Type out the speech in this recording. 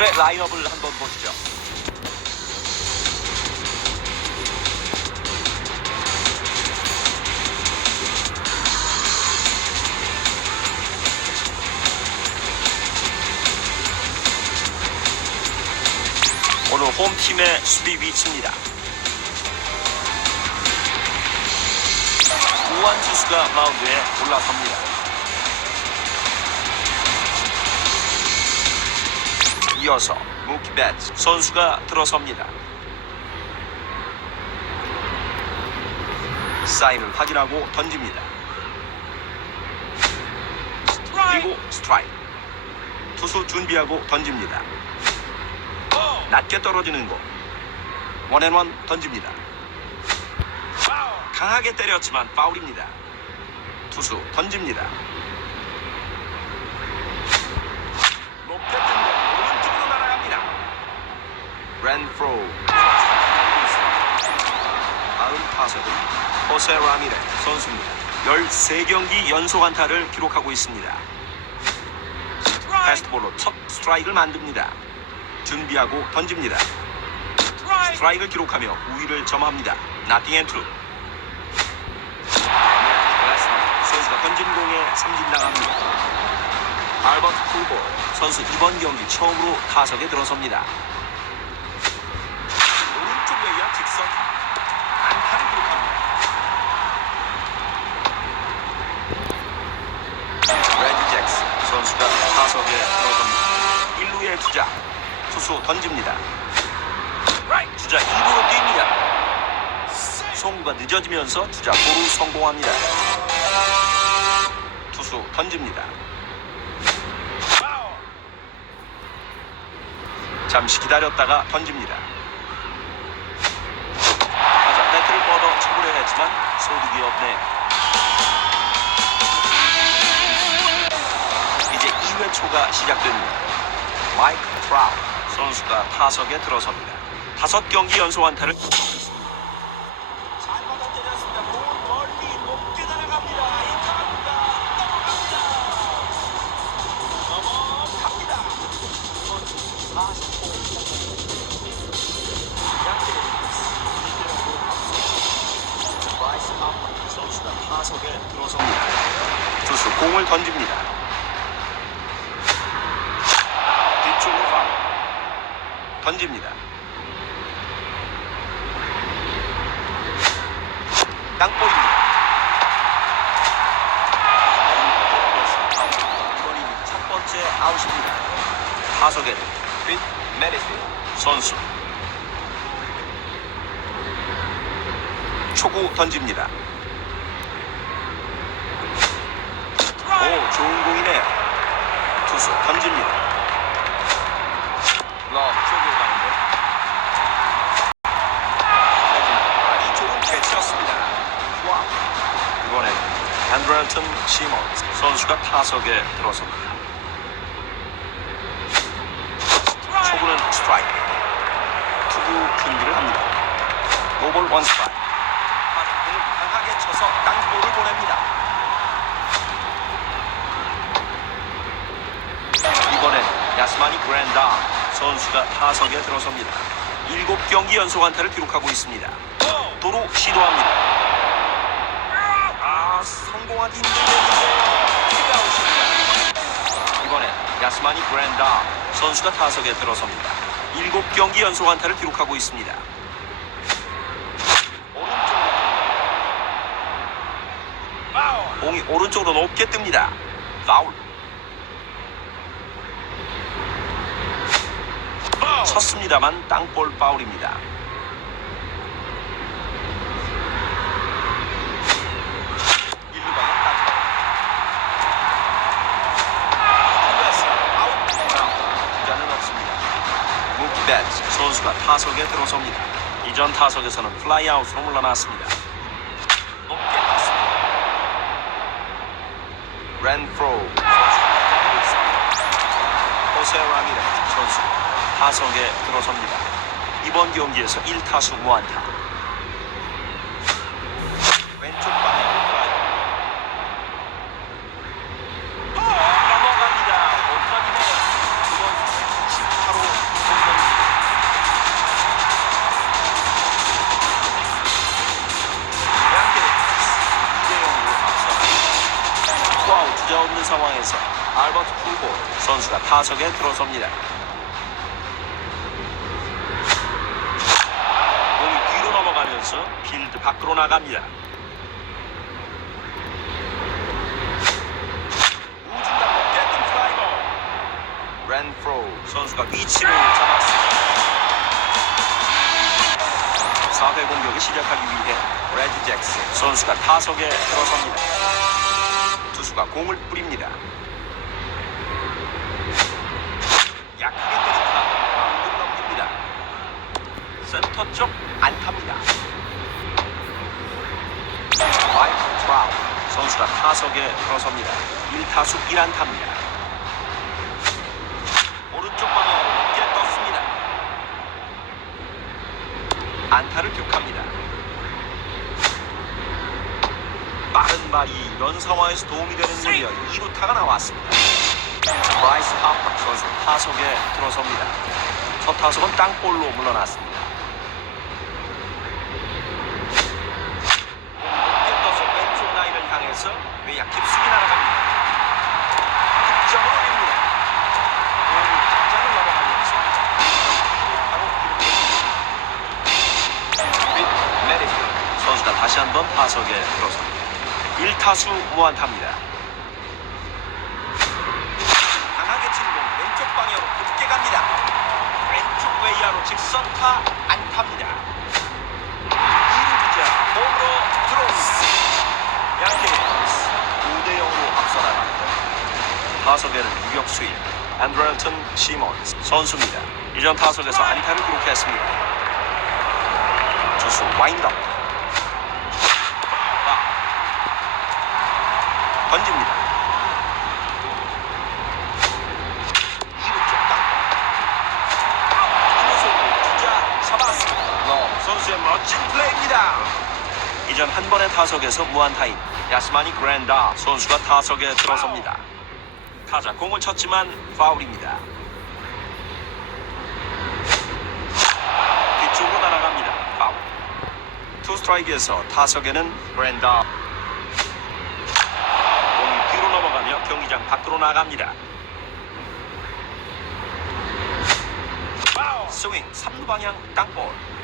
오늘의 라인업을 한번 보시죠. 오늘 홈팀의 수비 위치입니다. 우한 투수가 마운드에 올라섭니다. 이어서 무키 배츠 선수가 들어섭니다. 사인을 확인하고 던집니다. 그리고 스트라이크. 투수 준비하고 던집니다. 낮게 떨어지는 공. 원앤원 던집니다. 강하게 때렸지만 파울입니다. 투수 던집니다. 높게 뜬 공, 오른쪽으로 날아갑니다. 랜프로 다음 타석은 호세 라미레 선수입니다. 13경기 연속 안타를 기록하고 있습니다. 패스트볼로 첫 스트라이크를 만듭니다. 준비하고 던집니다. 스트라이크를 기록하며 우위를 점합니다. 나띵 앤 트루. 선수가 던진 공에 삼진당합니다. 알버트 풀볼 선수 이번 경기 처음으로 타석에 들어섭니다. 오른쪽 외야 직선 안타를 기록합니다. 레디 잭스 선수가 타석에 들어섭니다. 1루에 주자 투수 던집니다. 주자 2루로 뜁니다. 송구가 늦어지면서 주자 도루 성공합니다. 투수 던집니다. 잠시 기다렸다가 던집니다. 타자 배트를 뻗어 처리를 했지만 소득이 없네요. 초가 시작됩니다. 마이크 트라우 선수가 타석에 들어섭니다. 다섯 경기 연속 안타를 기록했습니다. 잘 받아 때렸습니다. 공 멀리 높게 날아갑니다. 인정합니다. 넘어갑니다. 넘어갑니다. 브라이스 하퍼 선수가 타석에 들어섭니다. 투수 공을 던집니다. 뒤쪽으로 파울. 던집니다. 땅볼입니다. 이번이 첫 번째 아웃입니다. 타석에는 빈 메리필 선수. 초구 던집니다. 오, 좋은 공이네요. 투수 던집니다. 러브 안드레튼 시몬스 선수가 타석에 들어섭니다. 초구는 스트라이크. 투구 준비를 합니다. 노볼 원 스트라이크. 공을 강하게 쳐서 땅볼을 보냅니다. 이번엔 야스마니 그랜다 선수가 타석에 들어섭니다. 7경기 연속 안타를 기록하고 있습니다. 도로 시도합니다. 투아웃입니다. 이번엔 야스마니 그랜다 선수가 타석에 들어섭니다. 7경기 연속 안타를 기록하고 있습니다. 오른쪽으로 공이 오른쪽으로 높게 뜹니다. 파울. 쳤습니다만 땅볼 파울입니다. 배츠 선수가 타석에 들어섭니다. 이전 타석에서는 플라이아웃으로 물러났습니다. 높게 떴습니다. 랜프로 호세 라미레 선수 타석에 들어섭니다. 이번 경기에서 1타수 무안타. 상황에서 알버트 풀볼 선수가 타석에 들어섭니다. 공이 뒤로 넘어가면서 필드 밖으로 나갑니다. 우중간로 깨끗 플라이버 랜프로 선수가 위치를 잡았습니다. 4회 공격을 시작하기 위해 레드 잭슨 선수가 타석에 들어섭니다. 투수가 공을 뿌립니다. 약하게 때리다 마운드를 넘깁니다. 센터 쪽 안타입니다. 마이클 트라우 선수가 타석에 들어섭니다. 1타수 1안타입니다. 오른쪽 방향으로 높게 떴습니다. 안타를 기록합니다. 빠른 발이 이런 상황에서 도움이 되는 일이여 2루타가 나왔습니다. 브라이스 하퍼 선수 타석에 들어섭니다. 첫 타석은 땅볼로 물러났습니다. 떠서 왼쪽 라인을 향해서 외야 깊숙이 날아갑니다. 다시 한번 타석에 들어섭니다. 1타수 무안타입니다. 강하게 치는 공 왼쪽 방향으로 깊게 갑니다. 왼쪽 외야로 직선타 안타입니다. 2루 주자 홈으로 들어옵니다. 양팀스 5대 0으로 앞서 나갑니다. 타석에는 유격수인 안드레튼 시몬스 선수입니다. 이전 타석에서 안타를 기록했습니다. 투수 와인드업 아. 던집니다. 2루 쪽 땅볼 이루수 주자 잡았습니다. 선수의 멋진 플레이입니다. 이전 한 번의 타석에서 무안타인 야스마니 그랜다 선수가 타석에 들어섭니다. 타자 공을 쳤지만 파울입니다. 뒤쪽으로 날아갑니다. 파울. 투 스트라이크에서 타석에는 그랜다 공이 뒤로 넘어가며 경기장 밖으로 나갑니다. 스윙 3루 방향 땅볼